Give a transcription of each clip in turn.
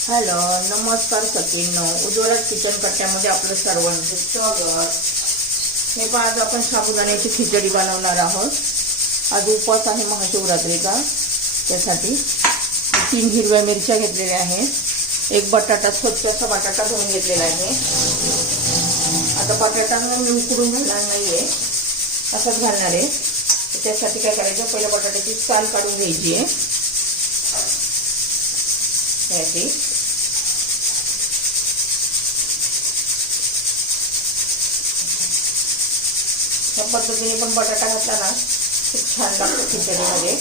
Hello नमस्कार Sachin Ujjwala kitchen कट्ट्यामध्ये आपलं सर्वांचं स्वागत. हे पहा आज आपण साबुदाण्याची खिचडी बनवणार आहोत. आज उपवास आहे महाशिवरात्रीचा. त्यासाठी तीन हिरव्या मिरच्या घेतलेल्या आहेत. एक बटाटा स्वच्छ असा बटाटा धुवून घेतलेला आहे. आता बटाटा मी उकडून घालणार नाही आहे असंच घालणार आहे. त्यासाठी काय करायचं? पहिल्या बटाट्याची साल काढून घ्यायची आहे. याची या पद्धतीने पण बटाटा घातला ना खूप छान लागतो खिचडीमध्ये.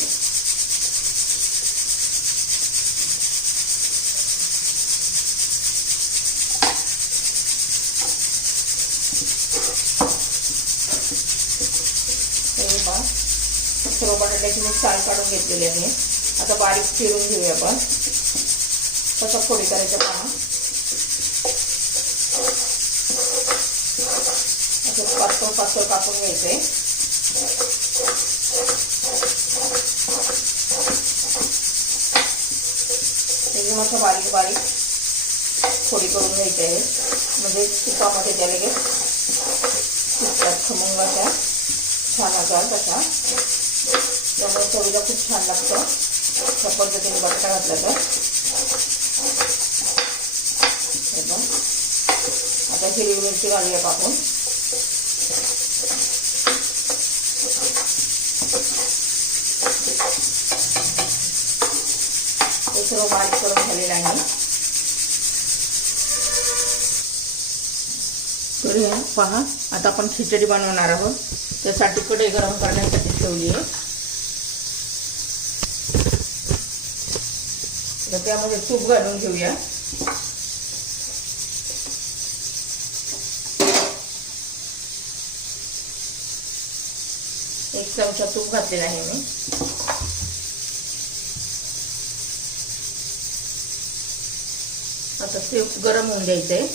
सर्व बटाट्याची मी साल काढून घेतलेली आहे. आता बारीक चिरून घेऊया आपण. कसं फोडी करायचं पहा असं पातळ पातळ कापून घ्यायचंय. एकदम असं बारीक बारीक फोडी करून घ्यायचे आहे. म्हणजे तुपामध्ये त्या लगेच. तुपात खमंग अशा छान असा तशा. त्यामुळे चवीला खूप छान लागतं. त्या पद्धतीने बटाटा घातला तर आता हिरवी मिरची घालूया आपण हे सर्व बारीक करून झालेलं आहे. तर पहा आता आपण खिचडी बनवणार आहोत. त्यासाठी कडे गरम करण्यासाठी ठेवली आहे. तर त्यामध्ये तूप घालून घेऊया एक चमचा तूप घातलेला आहे मी. आता ते गरम होऊन द्यायचंय.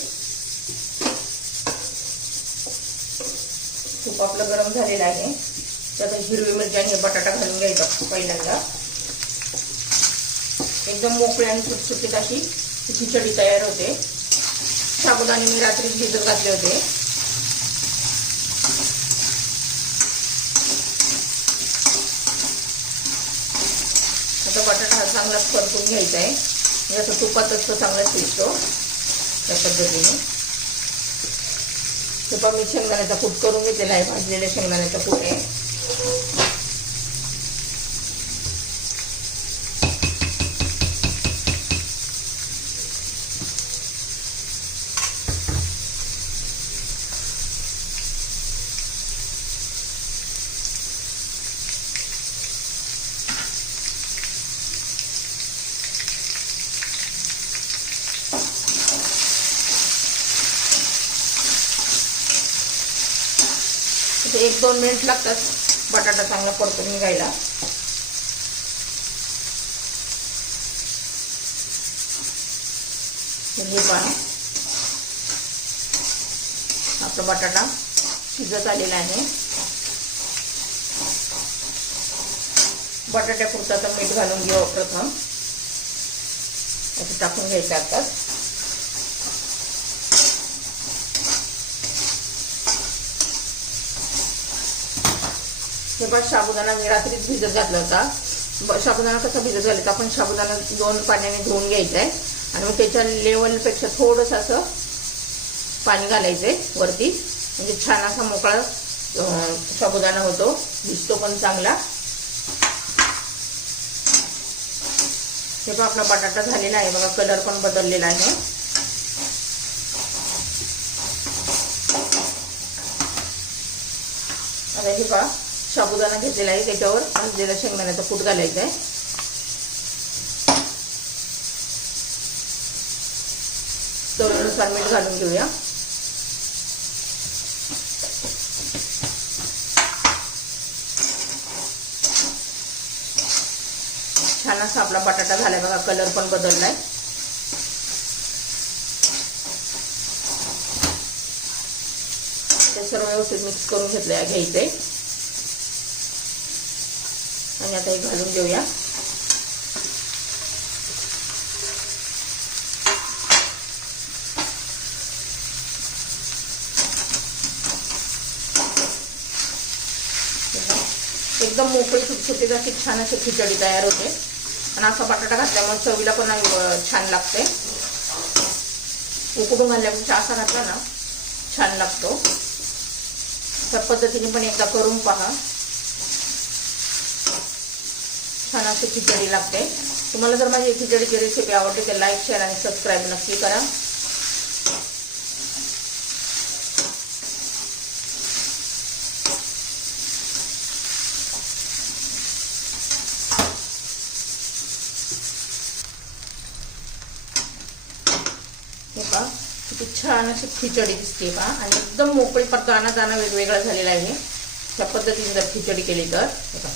तूप आपलं गरम झालेलं आहे. त्यात हिरवी मिरची आणि बटाटा घालून घ्यायचा पहिल्यांदा. एकदम मोकळी आणि सुटसुटीत अशी खिचडी तयार होते. साबुदाणे मी रात्री भिजत घातले होते. आता बटाटा हा चांगला परतून घ्यायचा आहे. म्हणजे असं तुपातच तो चांगला शिजतो त्या पद्धतीने. तुपा मी शेंगदाण्याचा कूट करून घेतलेला आहे. भाजलेल्या शेंगदाण्याचा कूट आहे. एक दोन मिनिट लागतात. बटाटा चांगला परतून निघायला. हे पहा. आपला बटाटा शिजत आलेला आहे. बटाट्यापुरता तर मीठ घालून घेऊ प्रथम. असं टाकून घ्यायचं आता हे पण साबुदाणा मी रात्रीच भिजत घातला होता. साबुदाणा कसा भिजत घालायचा? आपण साबुदाणा दोन पाण्याने धुवून घ्यायचा आहे आणि मग त्याच्या लेवलपेक्षा थोडंसं असं पाणी घालायचं आहे वरती. म्हणजे छान असा मोकळा साबुदाणा होतो. भिजतो पण चांगला. हे पण आपला बटाटा झालेला आहे. बघा कलर पण बदललेला आहे. आता हे पहा साबुदाणा घेतलेला आहे त्याच्यावर भाजलेला शेंगदाण्याचा कूट घालायचा आहे. चवीनुसार मीठ घालून घेऊया. छान असा आपला बटाटा झालाय बघा कलर पण बदललाय. ते सर्व व्यवस्थित मिक्स करून घेतले घ्यायचंय. आणि आता हे घालून घेऊया. एकदम मोकळी सुटसुटीत अशी छान अशी खिचडी तयार होते. आणि असा बटाटा घातल्यामुळे चवीला पण छान लागते. उकडून घालण्यापेक्षा असा घातला ना छान लागतो. त्या पद्धतीने पण एकदा करून पहा. छान अशी खिचडी लागते. तुम्हाला जर माझी खिचडीची रेसिपी आवडली तर लाईक शेअर आणि सबस्क्राईब नक्की करा. हे पहा किती छान अशी खिचडी दिसते पहा. आणि एकदम मोकळी पर दाना दाना वेगवेगळा झालेला आहे. त्या पद्धतीने जर खिचडी केली तर हे पहा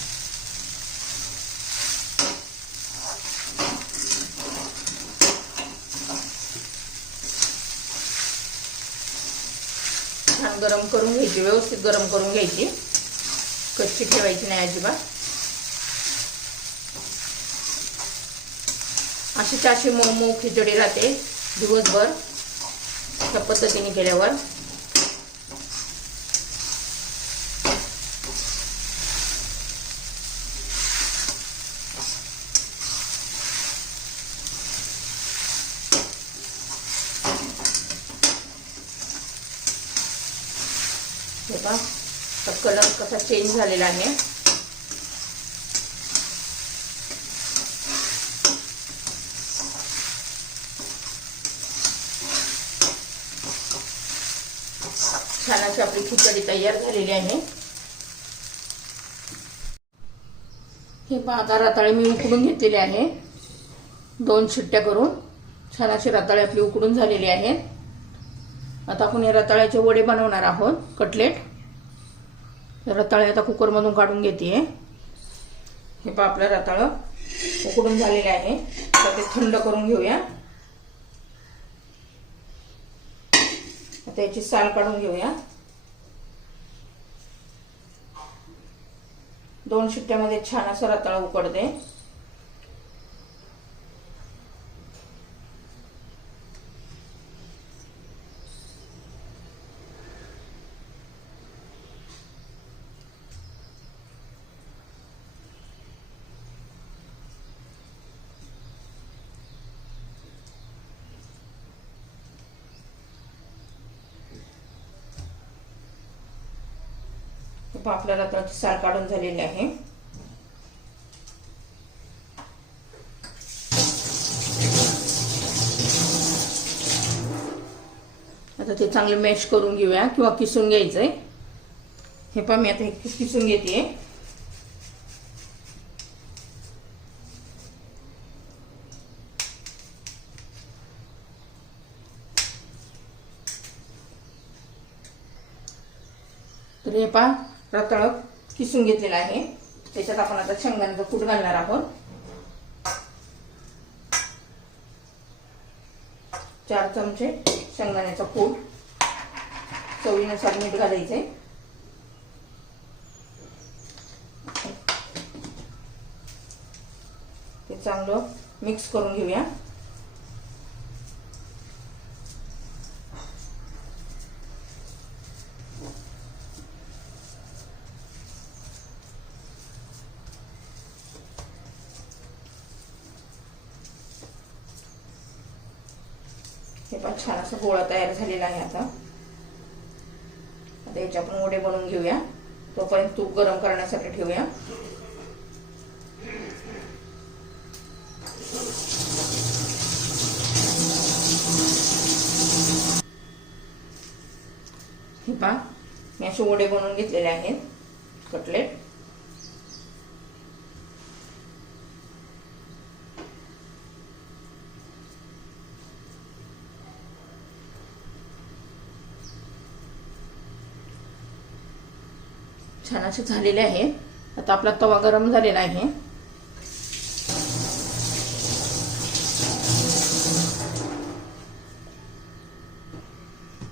छान गरम करून घ्यायची व्यवस्थित गरम करून घ्यायची. कच्ची ठेवायची नाही अजिबात. अशीच अशी मऊ मऊ खिचडी राहते दिवसभर त्या पद्धतीने केल्यावर. हे पहा कलर कसा चेंज झालेला आहे. छान अशी आपली खिचडी तयार झालेली आहे. हे पहा रताळे मी उकडून घेतलेले आहे. दोन शिट्ट्या करून छान अशी रताळे आपली उकडून झालेली आहेत आता आपण हे रताळ्याचे वडे बनवणार आहोत कटलेट. रताळे आता कुकरमधून काढून घेते. हे पहा आपलं रताळं उकडून झालेलं आहे. तर ते थंड करून घेऊया. आता याची साल काढून घेऊया. दोन शिट्ट्यामध्ये छान असं रताळं उकडते. आपल्या रत्नाची साल काढून झालेली आहे. आता ते चांगले मॅश करून घेऊया किंवा किसून घ्यायचंय. हे पहा मी आता हे किसून घेते तर हे पहा रताळ किसून घेतलेलं आहे. त्याच्यात आपण आता शेंगदाण्याचा कूट घालणार आहोत. चार चमचे शेंगदाण्याचा कूट चवीनुसार मीठ घालायचे. ते चांगलं मिक्स करून घेऊया. हे पण छान असं गोळा तयार झालेला आहे आता. आता याचे आपण वडे बनवून घेऊया. तोपर्यंत तूप गरम करण्यासाठी ठेवूया. हे पहा मी असे वडे बनवून घेतलेले आहेत. कटलेट. छान असे झालेले आहे. आता आपला तवा गरम झालेला आहे.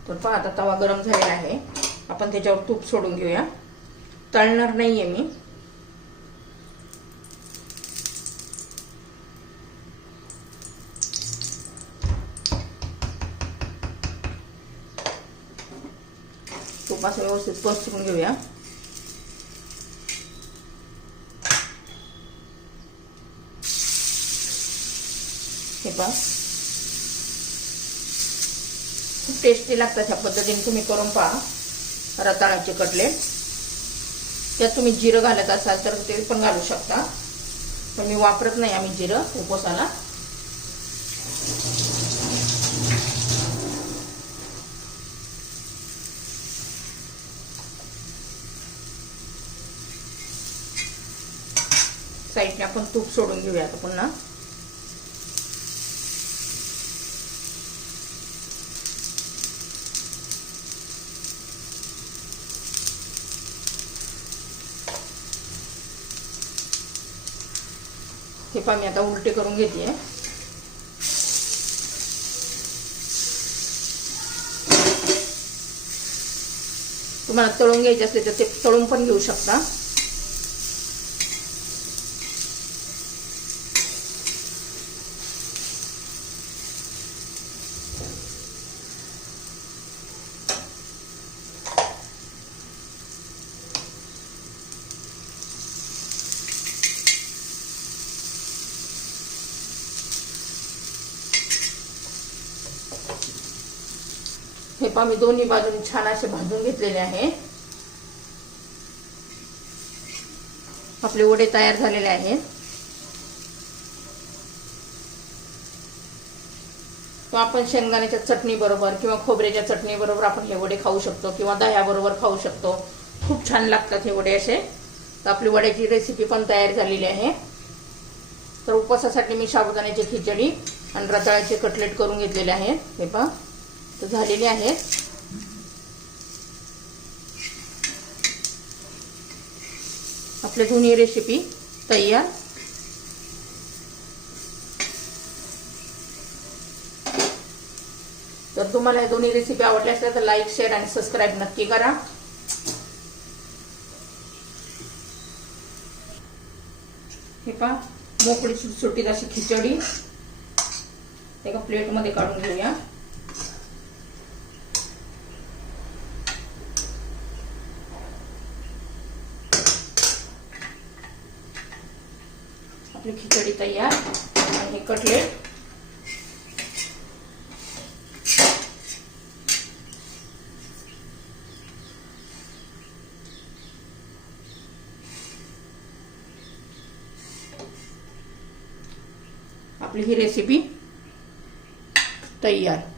तर पहा आता तवा गरम झालेला आहे. आपण त्याच्यावर तूप सोडून घेऊया. तळणार नाहीये मी. तूप असं व्यवस्थित पसरून घेऊया. हे बघ. खूप टेस्टी लागतात ह्या पद्धतीने तुम्ही करून पहा. रताळाचे कटलेट त्यात तुम्ही जिरं घालत असाल तर ते पण घालू शकता. पण मी वापरत नाही आम्ही जिरं उपवासाला साईडने आपण तूप सोडून घेऊया आता पुन्हा. हे मी आता उलटे करून घेते तुम्हाला तळून घ्यायचे असले तर ते तळून पण घेऊ शकता. हे पहा मी दोन्ही बाजूने छान असे भाजून घेतलेले आहे. आपले वडे तयार झालेले आहेत. तो आपण शेंगदाण्याच्या चटणी बरोबर किंवा खोबऱ्याच्या चटणी बरोबर आपण हे वडे खाऊ शकतो किंवा दह्याबरोबर खाऊ शकतो. खूप छान लागतात हे वडे असे. तर आपली वड्याची रेसिपी पण तयार झालेली आहे. तर उपवासासाठी मी साबुदाण्याची खिचडी आणि रताळ्याचे कटलेट करून घेतलेले आहेत. हे पहा. झालेले आहेत. आपली दोन्ही रेसिपी तयार. तर तुम्हाला या दोन्ही रेसिपी आवडल्या असल्या तर लाईक शेअर आणि सबस्क्राईब नक्की करा. हे पहा मोकळी सुटसुटीत अशी खिचडी. एका प्लेटमध्ये काढून घेऊया. आपली खिचडी तयार आणि हे कटलेट. आपली ही रेसिपी तयार.